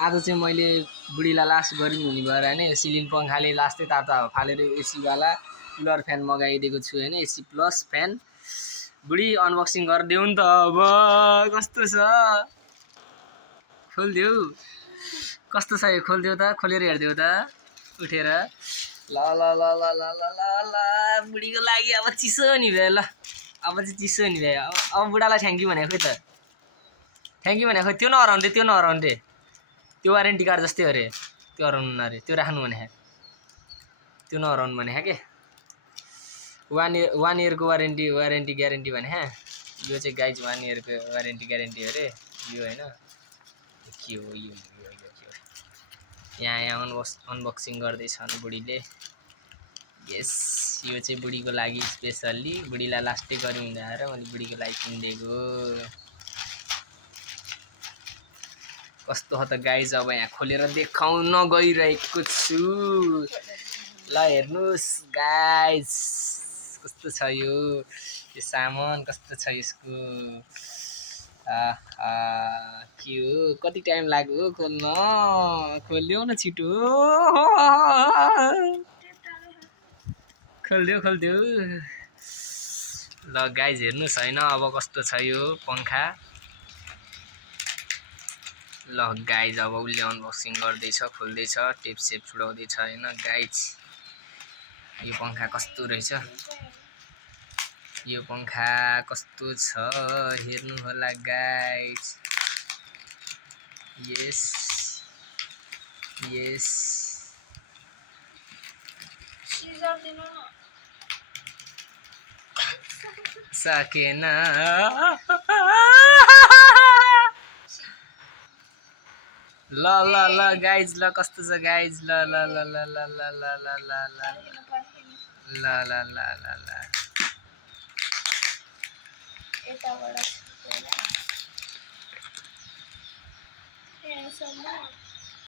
आज चाहिँ मैले बुढीलाई लास्ट गरिदिनु हुने भएर होइन सिलिङ पङ्खाले लास्टै तातो हावा फालेर एसीवाला कुलर फ्यान मगाइदिएको छु होइन एसी प्लस फ्यान बुढी अनबक्सिङ गरिदेऊ नि त अब कस्तो छ खोलिदेऊ कस्तो छ यो खोलिदेऊ त खोलेर हेरिदेऊ त उठेर ल ल ल ल ल ल ल ल बुढीको लागि अब चिसो नि भयो ल अब चाहिँ चिसो नि भयो अब बुढालाई थ्याङ्क यू भने खोइ त थ्याङ्क यू भने खोइ त्यो नहराउने त्यो वारेन्टी कार्ड जस्तै हो अरे त्यो हराउनु न अरे त्यो राख्नु भने त्यो नहराउनु भने के 1 इयरको वारेन्टी ग्यारेन्टी भने यो चाहिँ गाइज 1 इयरको वारेन्टी ग्यारेन्टी हो अरे यो होइन के हो यो यहाँ अनबक्सिङ गर्दैछ बुढीले यस यो चाहिँ बुढीको लागि स्पेसल्ली बुढीलाई लास्टै गरौँ भनेर मैले बुढीको लागि किनिदिएको कस्तो हो त गाइज अब यहाँ खोलेर देखाउन गइरहेको छु ल हेर्नुस् गाइज कस्तो छ यो सामान कस्तो छ यसको के हो कति टाइम लाग्यो खोल्न खोलिदेऊ न छिटो खोलिदेऊ ल गाइज हेर्नुहोस् होइन अब कस्तो छ यो पङ्खा ल गाइज अब उसले अनबक्सिङ गर्दैछ खोल्दैछ टेप सेप छुडाउँदैछ होइन गाइज यो पङ्खा कस्तो रहेछ यो पङ्खा कस्तो छ हेर्नु होला गाइज यस यस सकेन ल ल ल गाइज ल कस्तो छ गाइज ल ल ल ल ल ल ल ल ल ल ल ल ल ल